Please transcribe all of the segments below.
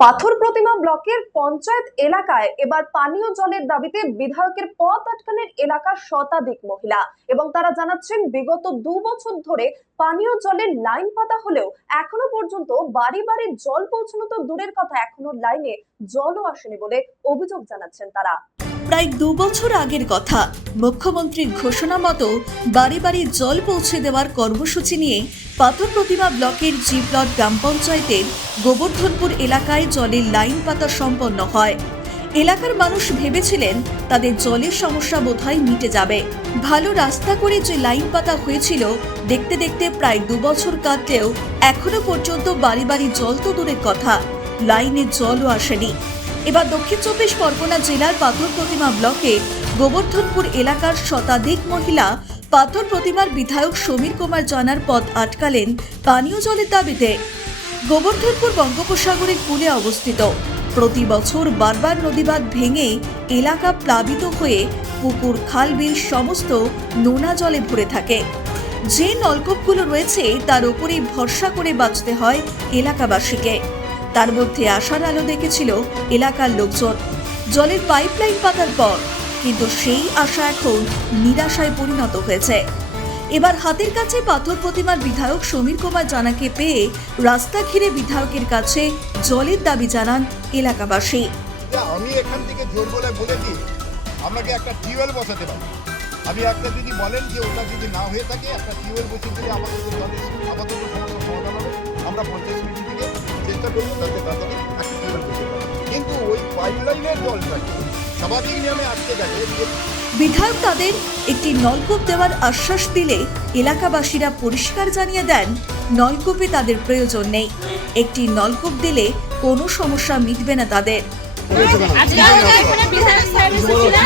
পাথর প্রতিমা ব্লকের পঞ্চায়েত এলাকায় এবার পানীয় জলের দাবিতে বিধায়কের পথ আটকানের এলাকার শতাধিক মহিলা এবং তারা জানাচ্ছেন, বিগত দু বছর ধরে পানীয় জলের লাইন পাতা হলেও এখনও পর্যন্ত বাড়ি বাড়ি জল পৌঁছানো তো দূরের কথা, এখনও লাইনে জলও আসেনি বলে অভিযোগ জানাচ্ছেন তারা। প্রায় দু বছর আগের কথা। মুখ্যমন্ত্রীর ঘোষণা মতো বাড়ি বাড়ি জল পৌঁছে দেওয়ার কর্মসূচি নিয়ে পাথর প্রতিমা ব্লকের জি ব্লক গ্রাম পঞ্চায়েতের গোবর্ধনপুর এলাকায় জলের লাইন পাতা সম্পন্ন হয়। এলাকার মানুষ ভেবেছিলেন তাদের জলের সমস্যা বোধহয় মিটে যাবে। ভালো রাস্তা করে যে লাইন পাতা হয়েছিল, দেখতে দেখতে প্রায় দু বছর কাটলেও এখনও পর্যন্ত বাড়ি বাড়ি জল তো দূরের কথা। লাইনে জলও আসেনি। এবার দক্ষিণ চব্বিশ পরগনা জেলার পাথর প্রতিমা ব্লকে গোবর্ধনপুর এলাকার শতাধিক মহিলা পাথর প্রতিমার বিধায়ক সমীর কুমার জানার পথ আটকালেন পানীয় জলের দাবিতে। গোবর্ধনপুর বঙ্গোপসাগরের কূলে অবস্থিত। প্রতি বছর বারবার নদীবাঁধ ভেঙে এলাকা প্লাবিত হয়ে পুকুর খাল বিল সমস্ত নোনা জলে ভরে থাকে। যে নলকূপগুলো রয়েছে তার উপরেই ভরসা করে বাঁচতে হয় এলাকাবাসীকে। তার মধ্যে আশার আলো দেখেছিল এলাকার লোকজন। জলের পাইপলাইন পাতার পর, কিন্তু সেই আশা এখন নিরাশায় পরিণত হয়েছে। এবার হাতের কাছে পাথর প্রতিমার বিধায়ক সমীর কুমার জানাকে পেয়ে রাস্তা ঘিরে বিধায়কের কাছে জলের দাবি জানান এলাকাবাসী। আমি এখান থেকে জোর গলায় বলেছি আপনাকে একটা টিউবওয়েল বসাতে পারি। আপনি একটা যদি বলেন যে ওটা যদি না হয়ে থাকে, একটা টিউবওয়েল বসিয়ে দিলে আমাদের সমস্যার সমাধান হবে। আমরা পঞ্চায়েত সমিতি থেকে চেষ্টা করব তাতে টিউবওয়েল কিন্তু ওই পাইপলাইনের জলটাকে স্বাভাবিক নিয়মে আটকে গেছে বিধায়ক তাদের একটি নলকূপ দেওয়ার আশ্বাস দিলে এলাকাবাসীরা পরিষ্কার জানিয়ে দেন নলকূপে তাদের প্রয়োজন নেই। একটি নলকূপ দিলে কোনো সমস্যা মিটবে না তাদের। আজকে আমরা এখানে বিধায়ক সাহেব এসেছিলেন।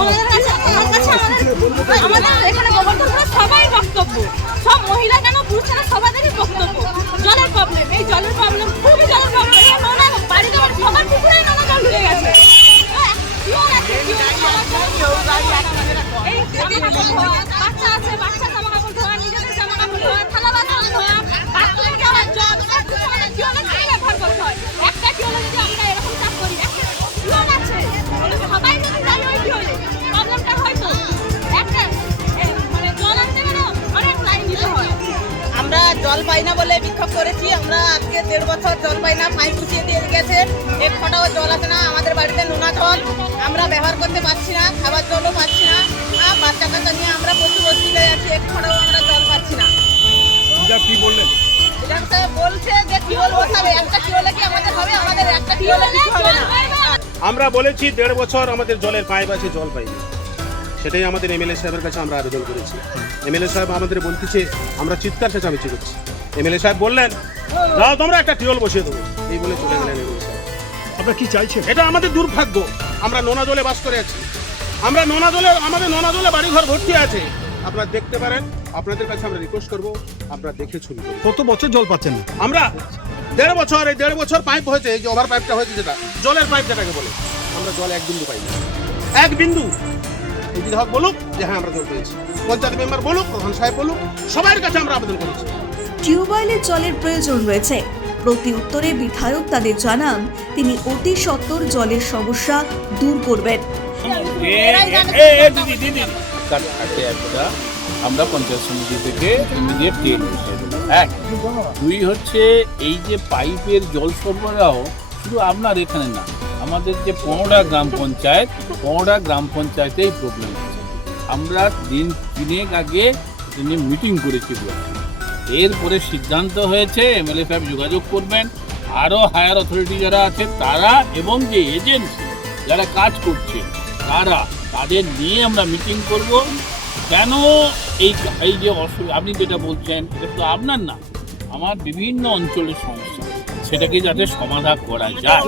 ওনাদের কাছে- ওনার কাছে আমাদের- আমাদের এখানে গোবর্ধনপুরে সবাই বক্তব্য। সব মহিলা কেন পুরুষ কেন সবাদেরই বক্তব্য। জল পাই না বলে বিক্ষোভ করেছি। আমরা আজকে দেড় বছর জল পাই না পাইপ বসিয়ে দিয়ে গেছে। এক ফোঁটাও জল আছে না আমাদের বাড়িতে নোনা জল। আমরা ব্যবহার করতে পারছি না খাবার জলও পাচ্ছি না। আর বাচ্চা কাচ্চা নিয়ে আমরা প্রচুর অসুবিধায় আছি এক ফোঁটাও আমরা জল পাচ্ছি না। কি বললেন? বলছে যে টিউবওয়েল বসাবে একটা টিউবওয়েলে কি আমাদের হবে? আমাদের একটা টিউবওয়েলে কিছু হবে না। আমরা বলেছি দেড় বছর আমাদের জলের পাইপ আছে জল পাইনি। সেটাই আমাদের এমএলএ সাহেবের কাছে আমরা আবেদন করেছি। এমএলএ সাহেব আমাদের বলতেছে আমরা চিৎকার চেঁচামেচি করছি। এমএলএ সাহেব বললেন যাও তোমরা একটা টিউবওয়েল বসিয়ে দেবো। এই বলে চলে গেলেন এমএলএ সাহেব। আপনারা কি চাইছেন? এটা আমাদের দুর্ভাগ্য। আমরা নোনা জলে বাস করে আছি। আমরা নোনা জলে আমাদের নোনা জলে বাড়িঘর ভর্তি আছে। আপনারা দেখতে পারেন আপনাদের কাছে আমরা রিকোয়েস্ট করব আপনারা দেখে ছবি কত বছর জল পাচ্ছেন? আমরা দেড় বছর এই দেড় বছর পাইপ হয়েছে এই যে ওভার পাইপটা হয়েছে যেটা জলের পাইপ যেটাকে বলে আমরা জল এক বিন্দু পাইনি এক বিন্দু। বিধায়ক বলুক যে হ্যাঁ আমরা জল পেয়েছি পঞ্চায়েত মেম্বার বলুক প্রধান সাহেব বলুক সবার কাছে আমরা আবেদন করেছি। টিউবওয়েলের জলের প্রয়োজন রয়েছে। প্রতি উত্তরে বিধায়ক তাদের জানান তিনি অতি সত্বর জলের সমস্যা দূর করবেন। কাজ থাকে একটা আমরা পঞ্চায়েত সমিতি থেকে ইমিডিয়েট টেন এক দুই হচ্ছে এই যে পাইপের জল সরবরাহ শুধু আপনার এখানে না আমাদের যে পনেরোটা গ্রাম পঞ্চায়েত, পনেরোটা গ্রাম পঞ্চায়েতেই প্রবলেম হচ্ছে। আমরা দিন তিনেক আগে তিনি মিটিং করেছি এরপরে সিদ্ধান্ত হয়েছে এমএলএ সাহেব যোগাযোগ করবেন। আরও হায়ার অথরিটি যারা আছে, তারা এবং যে এজেন্সি যারা কাজ করছে, তারা তাদের নিয়ে আমরা মিটিং করব। কেন এই এই যে অসুবিধা আপনি যেটা বলছেন, এটা তো আপনার না, আমার বিভিন্ন অঞ্চলের সমস্যা। সেটাকে যাতে সমাধান করা যায়।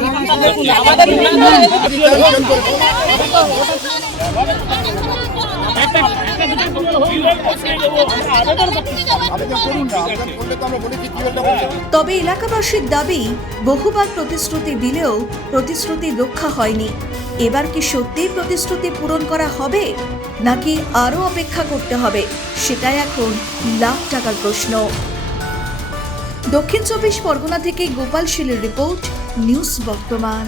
তবে এলাকাবাসীর দাবি, বহুবার প্রতিশ্রুতি দিলেও প্রতিশ্রুতি রক্ষা হয়নি। এবার কি সত্যিই প্রতিশ্রুতি পূরণ করা হবে, নাকি আরও অপেক্ষা করতে হবে? সেটাই এখন লাখ টাকার প্রশ্ন। দক্ষিণ চব্বিশ পরগনা থেকে গোপাল শীলের রিপোর্ট নিউজ বর্তমান।